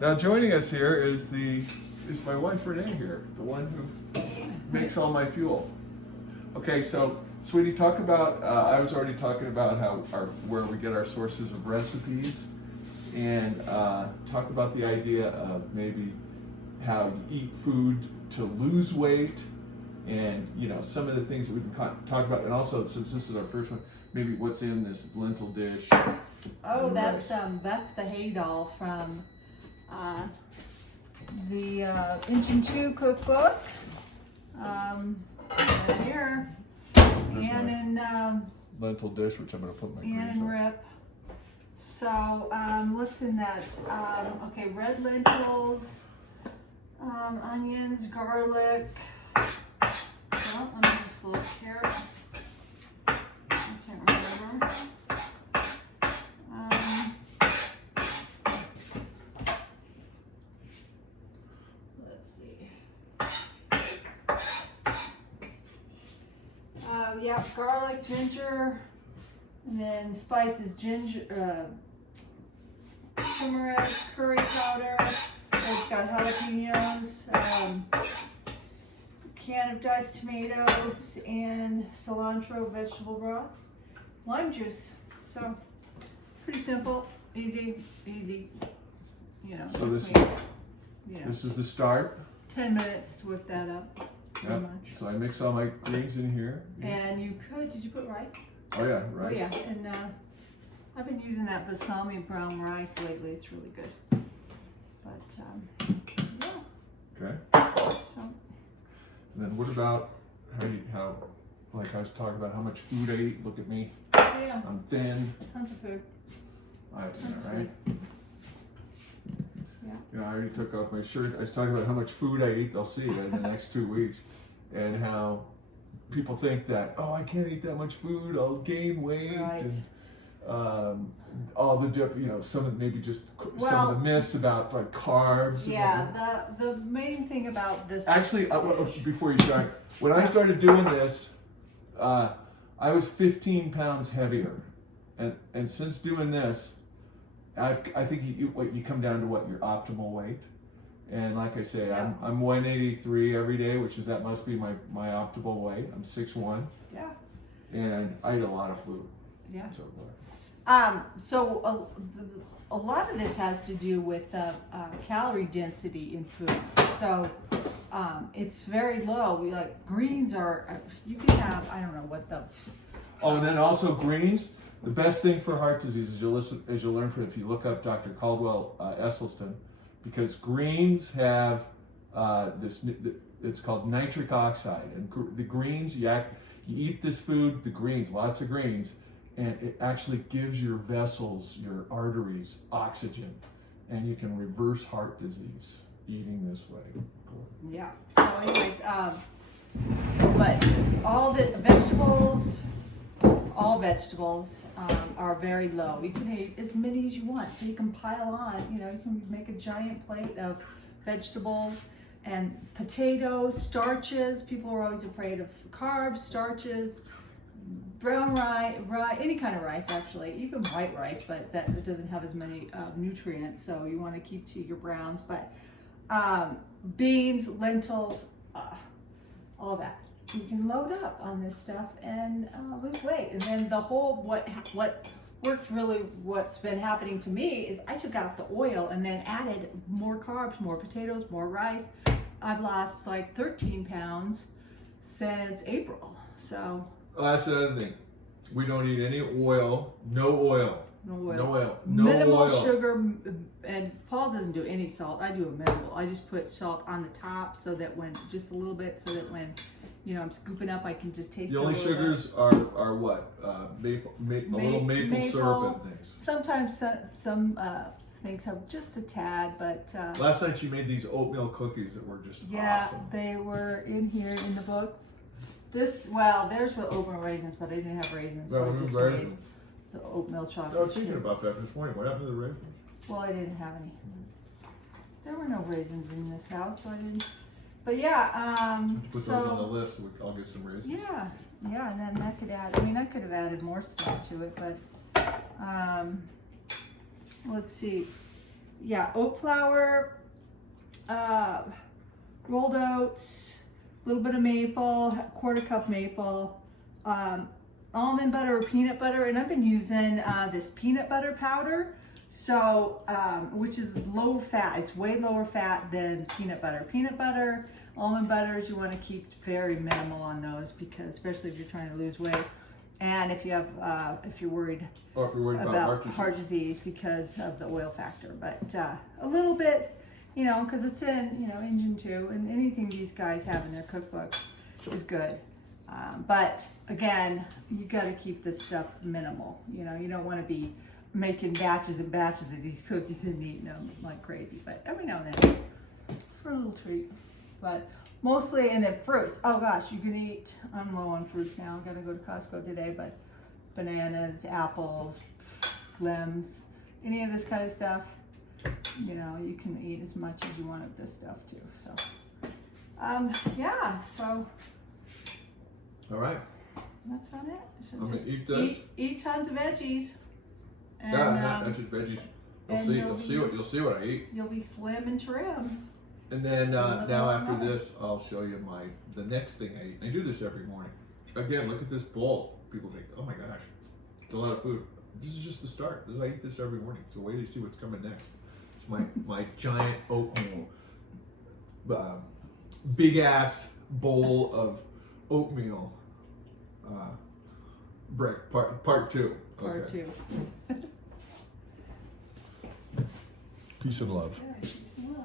Now joining us here is my wife Renee here, the one who makes all my fuel. Okay, so sweetie, talk about. I was already talking about where we get our sources of recipes, and talk about the idea of maybe how you eat food to lose weight, and some of the things that we can talk about, and also since this is our first one, maybe what's in this lentil dish. Oh, that's the Hay Doll from the Engine 2 cookbook. Right here. There's And my in lentil dish, which I'm going to put my greens and on. Rip. So what's in that? Okay, red lentils, onions, garlic. Well, let me just look here. I can't remember. Let's see. Yeah, garlic, ginger, and then spices: ginger, turmeric, curry powder. It's got jalapenos, can of diced tomatoes, and cilantro vegetable broth, lime juice. So pretty simple, easy. So this clean. this is the start. 10 minutes to whip that up. Yep. Much. So I mix all my greens in here. And you could, did you put rice? Oh yeah, rice. Oh yeah, and I've been using that balsamic brown rice lately. It's really good. But yeah. Okay. So And then what about how like I was talking about how much food I eat? Look at me. yeah, I'm thin. tons of food. I have that, right? Yeah. I already took off my shirt. I was talking about how much food I eat. They'll see it in the next 2 weeks, and how people think that, oh, I can't eat that much food. I'll gain weight. Right. And all the different, some of maybe just some Well, of the myths about like carbs. and Yeah, the main thing about this. Actually, dish- before you start, when I started doing this, I was 15 pounds heavier, and since doing this, I think you come down to your optimal weight, and like I say, Yeah. I'm 183 every day, that must be my optimal weight. I'm 6'1", Yeah. and I eat a lot of food. Yeah. So So a lot of this has to do with calorie density in foods. So it's very low. We like greens are. You can have, I don't know what the. Oh, and then also greens. The best thing for heart disease is you'll learn from if you look up Dr. Caldwell Esselstyn, because greens have it's called nitric oxide, and the greens you eat this food, the greens, lots of greens, and it actually gives your vessels, your arteries, oxygen, and you can reverse heart disease eating this way. Yeah. So anyways, but all the vegetables. All vegetables are very low. You can eat as many as you want, so you can pile on. You can make a giant plate of vegetables and potatoes, starches. People are always afraid of carbs, starches, brown rice, any kind of rice actually, even white rice, but that doesn't have as many nutrients. So you want to keep to your browns, but beans, lentils, all that. You can load up on this stuff and lose weight. And then the whole what worked really, what's been happening to me is I took out the oil and then added more carbs, more potatoes, more rice. I've lost like 13 pounds since April. So That's another thing. We don't eat any oil. No oil. no oil. No oil. No Minimal oil. sugar, and Paul doesn't do any salt. I do a minimal. I just put salt on the top so that just a little bit, so that when I'm scooping up, I can just taste. The only a little sugars bit. are what? Maple, a little maple syrup and things. Sometimes some things have just a tad, but Last night she made these oatmeal cookies that were just yeah, awesome. they were in here in the book. There's with oatmeal raisins, but I didn't have raisins. So I just made the oatmeal chocolate. I was thinking about that this morning. What happened to the raisins? Well, I didn't have any. There were no raisins in this house, so I didn't. But yeah, Put so those on the list so I'll get some raisins. yeah, and then I could add. I could have added more stuff to it, but let's see. yeah, oat flour, rolled oats, a little bit of maple, quarter cup maple, almond butter or peanut butter, and I've been using this peanut butter powder, so which is low fat. It's way lower fat than peanut butter. Peanut butter, almond butters, you want to keep very minimal on those, because especially if you're trying to lose weight, and if you have if you're worried Or if you're worried about heart disease because of the oil factor, but a little bit, you know, because it's in, you know, Engine 2, and anything these guys have in their cookbook is good. But again, you got to keep this stuff minimal. You know, you don't want to be making batches and batches of these cookies and eating them like crazy. But every now and then, for a little treat. But mostly, and then fruits. Oh gosh, you can eat. I'm low on fruits now. I got to go to Costco today, but bananas, apples, limes, any of this kind of stuff. You know, you can eat as much as you want of this stuff too. So, yeah. So. All right. That's about it. So I'm gonna just eat this. Eat tons of veggies. And, Yeah, not just veggies. and You'll see what I eat. You'll be slim and trim. And then Live now long after life. this, I'll show you the next thing I eat. I do this every morning. Again, look at this bowl. People think, oh my gosh, it's a lot of food. This is just the start. I eat this every morning. So wait to see what's coming next. It's my giant oatmeal, big ass bowl of oatmeal. Break part two. Part two. Peace and love. Yeah, she's in love.